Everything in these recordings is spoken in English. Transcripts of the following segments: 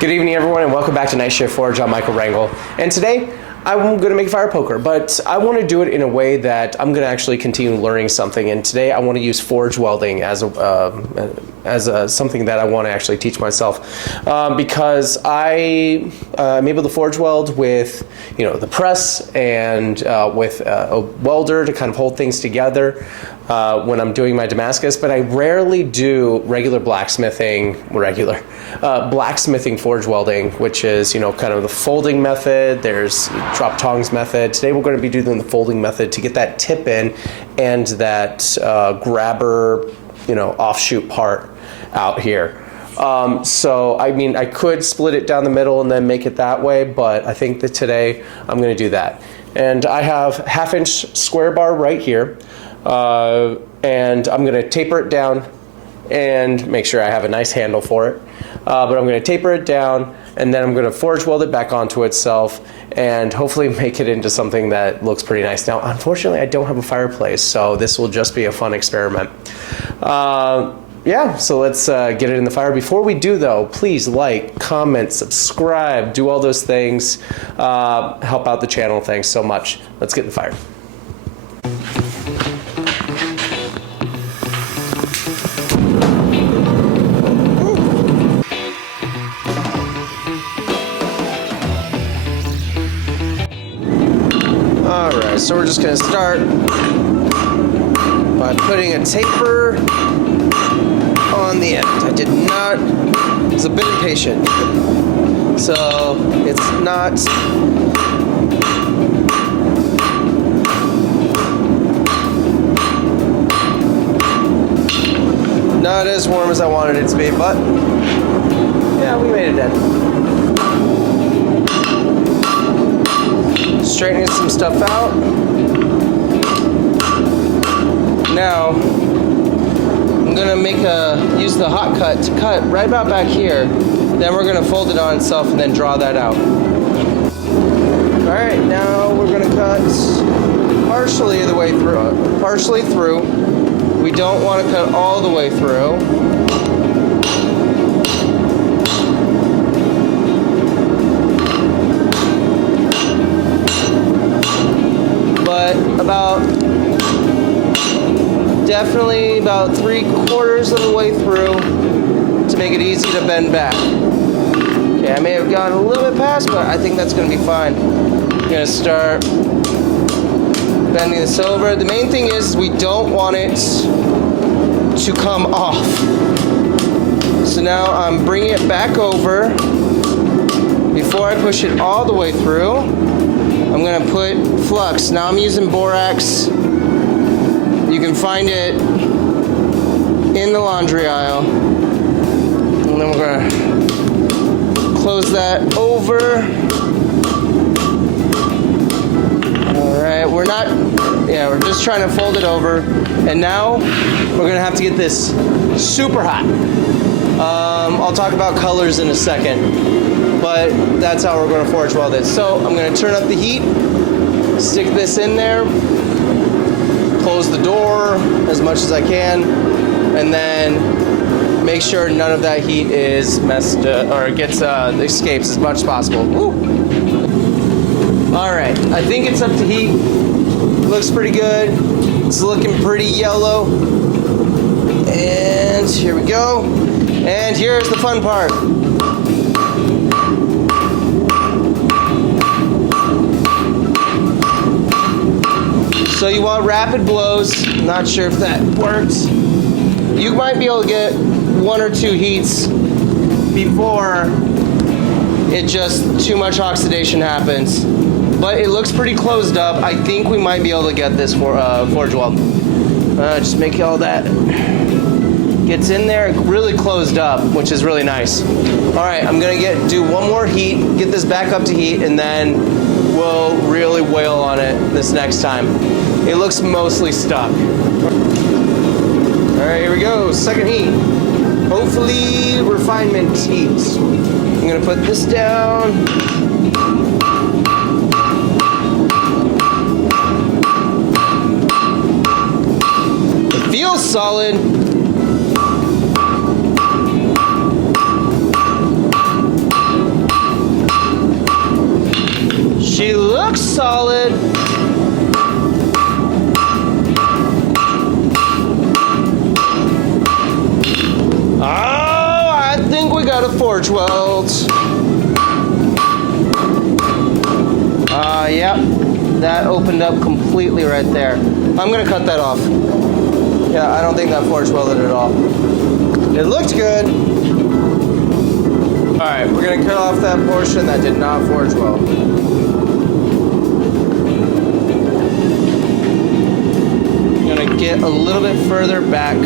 Good evening, everyone, and welcome back to Night Shift Forge. I'm Michael Rangel, and today I'm going to make a fire poker, but I want to do it in a way that I'm going to actually continue learning something. And today I want to use forge welding as something that I want to actually teach myself, because I'm able to forge weld with the press and with a welder to kind of hold things together when I'm doing my Damascus, but I rarely do blacksmithing forge welding, which is kind of the folding method. There's drop tongs method. Today we're going to be doing the folding method to get that tip in and that grabber offshoot part out here. So I mean, I could split it down the middle and then make it that way, but I think that today I'm going to do that. And I have 1/2 inch square bar right here, and I'm going to taper it down and make sure I have a nice handle for it. But I'm going to taper it down, and then I'm going to forge weld it back onto itself and hopefully make it into something that looks pretty nice. Now, unfortunately, I don't have a fireplace, so this will just be a fun experiment. Yeah, so let's get it in the fire. Before we do, though, please like, comment, subscribe, do all those things. Help out the channel. Thanks so much. Let's get in the fire. Alright, so we're just going to start by putting a taper on the end. I did not, I was a bit impatient, so it's not as warm as I wanted it to be, but yeah, we made it in. Straightening some stuff out. Now I'm gonna use the hot cut to cut right about back here. Then we're gonna fold it on itself and then draw that out. All right, now we're gonna cut partially through. We don't want to cut all the way through. But definitely about 3/4 of the way through to make it easy to bend back. Okay, I may have gone a little bit past, but I think that's going to be fine. I'm going to start bending this over. The main thing is we don't want it to come off. So now I'm bringing it back over. Before I push it all the way through, I'm going to put flux. Now I'm using borax. You can find it in the laundry aisle. And then we're going to close that over. Alright, we're just trying to fold it over. And now we're going to have to get this super hot. I'll talk about colors in a second, but that's how we're going to forge weld it. So I'm going to turn up the heat, stick this in there, close the door as much as I can, and then make sure none of that heat is escapes as much as possible. Woo. All right, I think it's up to heat. Looks pretty good. It's looking pretty yellow. And here we go. And here's the fun part. So you want rapid blows. I'm not sure if that works. You might be able to get 1 or 2 heats before too much oxidation happens. But it looks pretty closed up. I think we might be able to get this for forge weld. Just make all that gets in there, really closed up, which is really nice. All right, I'm gonna do one more heat, get this back up to heat, and then we'll really wail on it this next time. It looks mostly stuck. All right, here we go, second heat. Hopefully refinement heat. I'm gonna put this down. It feels solid. solid. Oh, I think we got a forge weld. Yep, that opened up completely right there. I'm gonna cut that off. Yeah, I don't think that forge welded at all. It looked good. All right, we're gonna cut off that portion that did not forge weld. I'm gonna get a little bit further back.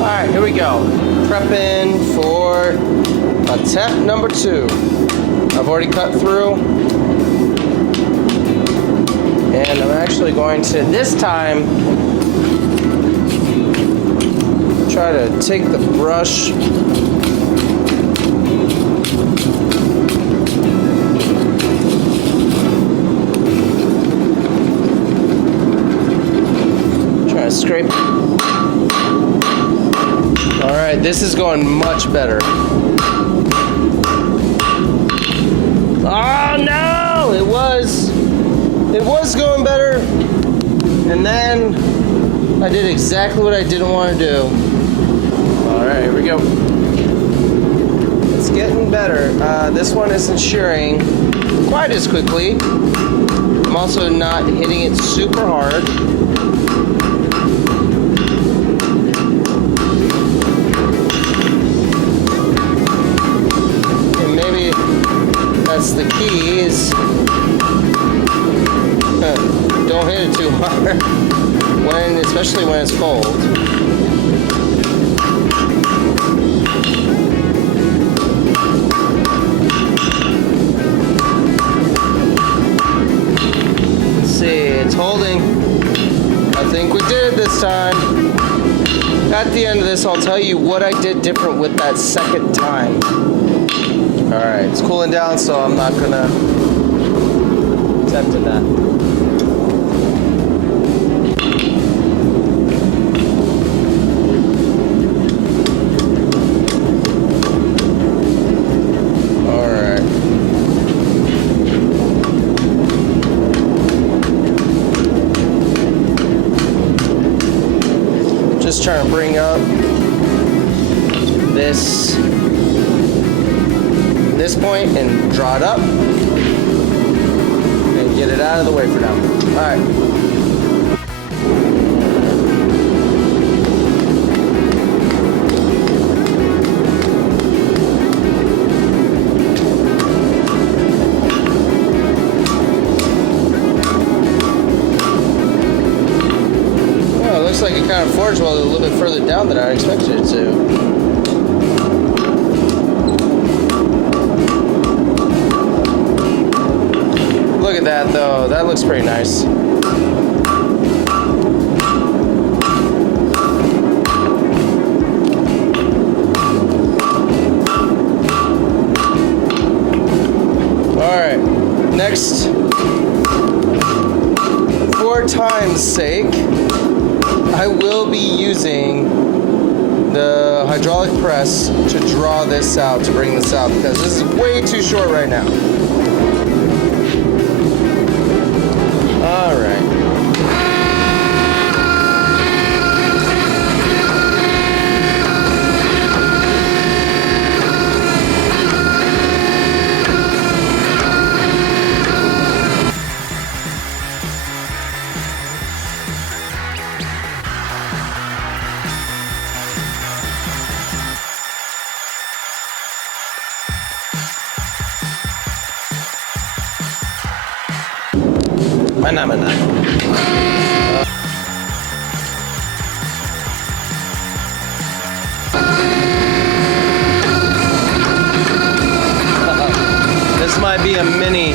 Alright, here we go. Prepping for attempt number 2. I've already cut through. And I'm actually going to, this time, try to take the brush try to scrape. Alright, this is going much better. Oh no! It was going better. And then I did exactly what I didn't want to do. Alright, here we go. It's getting better. This one isn't shearing quite as quickly. I'm also not hitting it super hard. That's the key is don't hit it too hard especially when it's cold. Let's see, it's holding. I think we did it this time. At the end of this, I'll tell you what I did different with that second time. Alright, it's cooling down, so I'm not gonna attempt that. Alright. Just trying to bring up this point and draw it up and get it out of the way for now. Alright. Well, it looks like it kind of forge welded a little bit further down than I expected it to. Look at that though, that looks pretty nice. Alright, next, for time's sake, I will be using the hydraulic press to draw this out, to bring this out, because this is way too short right now. All right. Mana. This might be a mini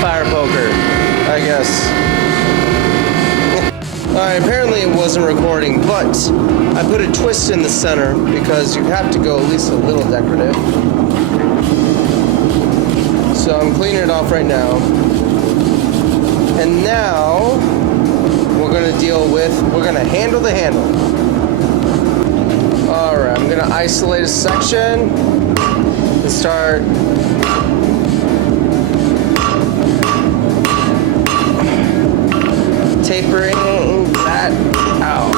fire poker, I guess. Alright, apparently it wasn't recording, but I put a twist in the center because you have to go at least a little decorative. So I'm cleaning it off right now. And now we're going to handle the handle. Alright, I'm going to isolate a section and start tapering that out.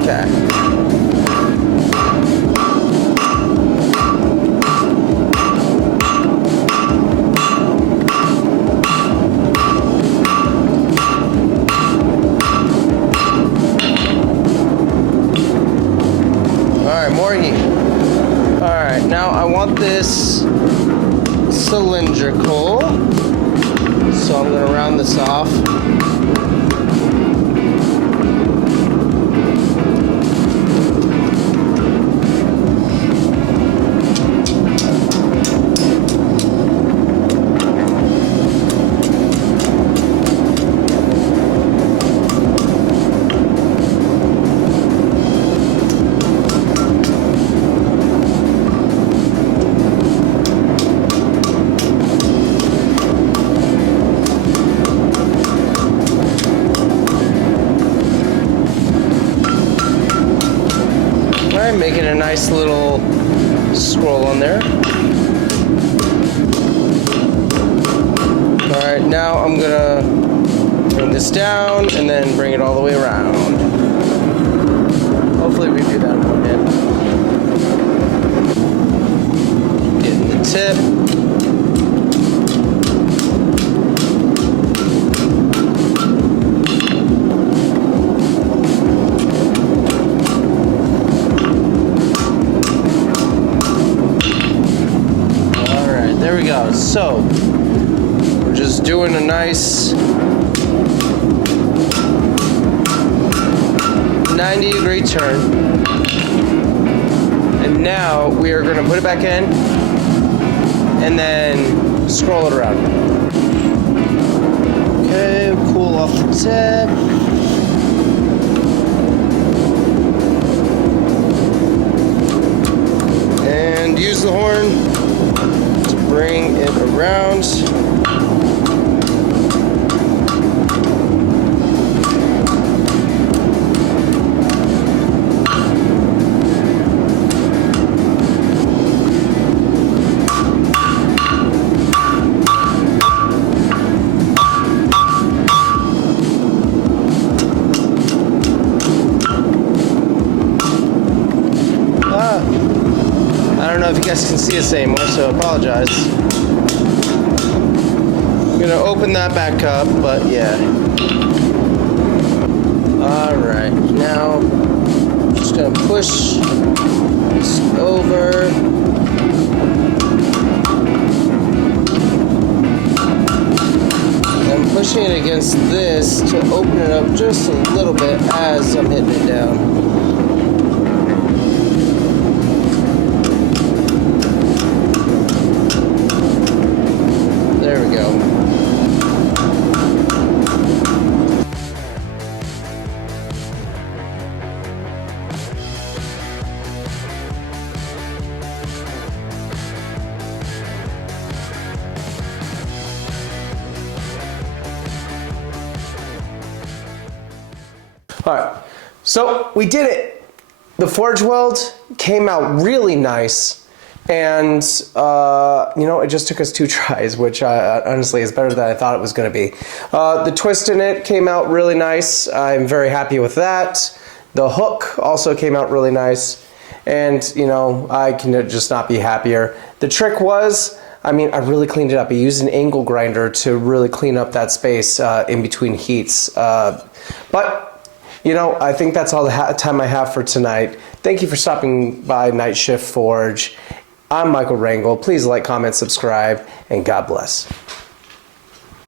Okay. Alright, more heat. Alright, now I want this cylindrical. So I'm going to round this off. Making a nice little scroll on there. Alright, now I'm gonna bring this down and then bring it all the way around. Hopefully we do that in one hit. Getting the tip. There we go. So we're just doing a nice 90-degree turn. And now we are going to put it back in and then scroll it around. Okay, cool off the tip. And use the horn. Bring it around. I don't know if you guys can see us anymore, so I apologize. I'm gonna open that back up, but yeah. Alright, now I'm just gonna push this over. I'm pushing it against this to open it up just a little bit as I'm hitting it down. There we go. All right, so we did it. The forge weld came out really nice. And, you know, it just took us 2 tries, which honestly is better than I thought it was going to be. The twist in it came out really nice. I'm very happy with that. The hook also came out really nice. And, you know, I can just not be happier. The trick was, I mean, I really cleaned it up. I used an angle grinder to really clean up that space in between heats. But you know, I think that's all the time I have for tonight. Thank you for stopping by Night Shift Forge. I'm Michael Rangel. Please like, comment, subscribe, and God bless.